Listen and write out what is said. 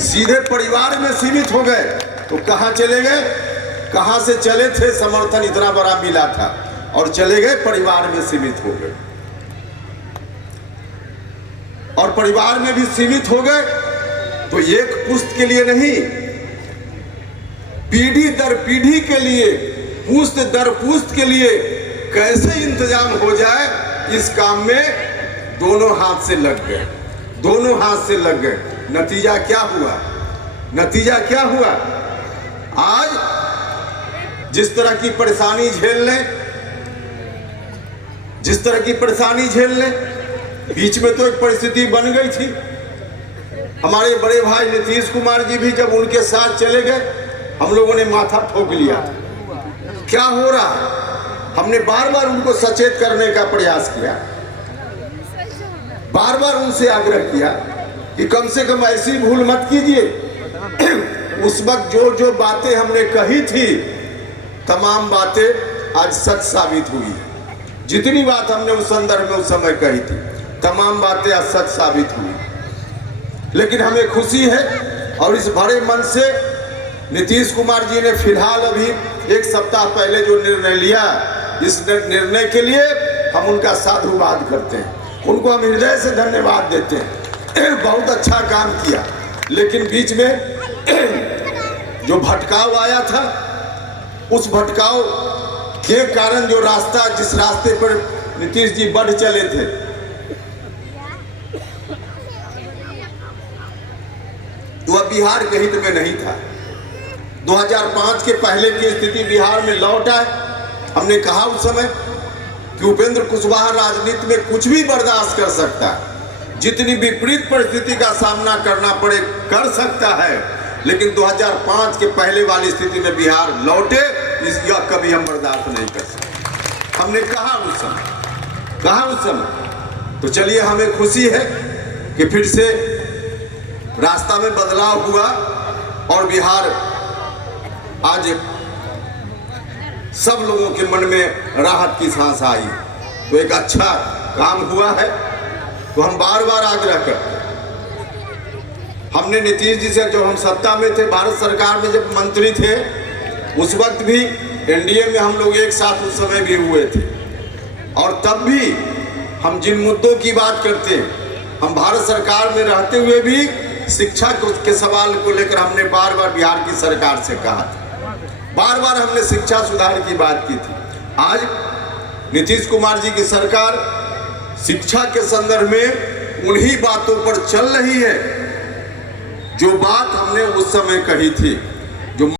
सीधे परिवार में सीमित हो गए। तो कहाँ चले गए? कहाँ से चले थे, समर्थन इतना बड़ा मिला था और चले गए परिवार में सीमित हो गए। और परिवार में भी सीमित हो गए तो एक पुश्त के लिए नहीं, पीढ़ी दर पीढ़ी के लिए, पुश्त दर पुश्त के लिए कैसे इंतजाम हो जाए, इस काम में दोनों हाथ से लग गए, दोनों हाथ से लग गए। नतीजा क्या हुआ? नतीजा क्या हुआ? आज जिस तरह की परेशानी झेल लें, जिस तरह की परेशानी झेल लें, बीच में तो एक परिस्थिति बन गई थी। हमारे बड़े भाई नीतीश कुमार जी भी जब उनके साथ चले गए, हम लोगों ने माथा ठोक लिया। क्या हो रहा? हमने बार बार उनको सचेत करने का प्रयास किया, बार बार उनसे आग्रह किया कि कम से कम ऐसी भूल मत कीजिए। उस वक्त जो जो बातें हमने कही थी, तमाम बातें आज सच साबित हुई। जितनी बात हमने उस संदर्भ में उस समय कही थी, तमाम बातें आज सच साबित हुई। लेकिन हमें खुशी है और इस भरे मन से नीतीश कुमार जी ने फिलहाल अभी एक सप्ताह पहले जो निर्णय लिया, इस निर्णय के लिए हम उनका साधुवाद करते हैं, उनको हम हृदय से धन्यवाद देते हैं। बहुत अच्छा काम किया। लेकिन बीच में जो भटकाव आया था, उस भटकाव के कारण जो रास्ता, जिस रास्ते पर नीतीश जी बढ़ चले थे, वह बिहार के हित में नहीं था। 2005 के पहले की स्थिति बिहार में लौट आए। हमने कहा उस समय कि उपेंद्र कुशवाहा राजनीति में कुछ भी बर्दाश्त कर सकता है, जितनी विपरीत परिस्थिति का सामना करना पड़े कर सकता है, लेकिन 2005 के पहले वाली स्थिति में बिहार लौटे, इसका कभी हम बर्दाश्त नहीं कर सकते। हमने कहा उस समय। तो चलिए, हमें खुशी है कि फिर से रास्ता में बदलाव हुआ और बिहार आज सब लोगों के मन में राहत की सांस आई। तो एक अच्छा काम हुआ है। तो हम बार बार आग्रह करते हैं। हमने नीतीश जी से, जब हम सत्ता में थे, भारत सरकार में जब मंत्री थे, उस वक्त भी एनडीए में हम लोग एक साथ उस समय भी हुए थे, और तब भी हम जिन मुद्दों की बात करते हैं, हम भारत सरकार में रहते हुए भी शिक्षा के सवाल को लेकर हमने बार बार बिहार की सरकार से कहा था, बार बार हमने शिक्षा सुधार की बात की थी। आज नीतीश कुमार जी की सरकार शिक्षा के संदर्भ में उन्हीं बातों पर चल रही है जो बात हमने उस समय कही थी।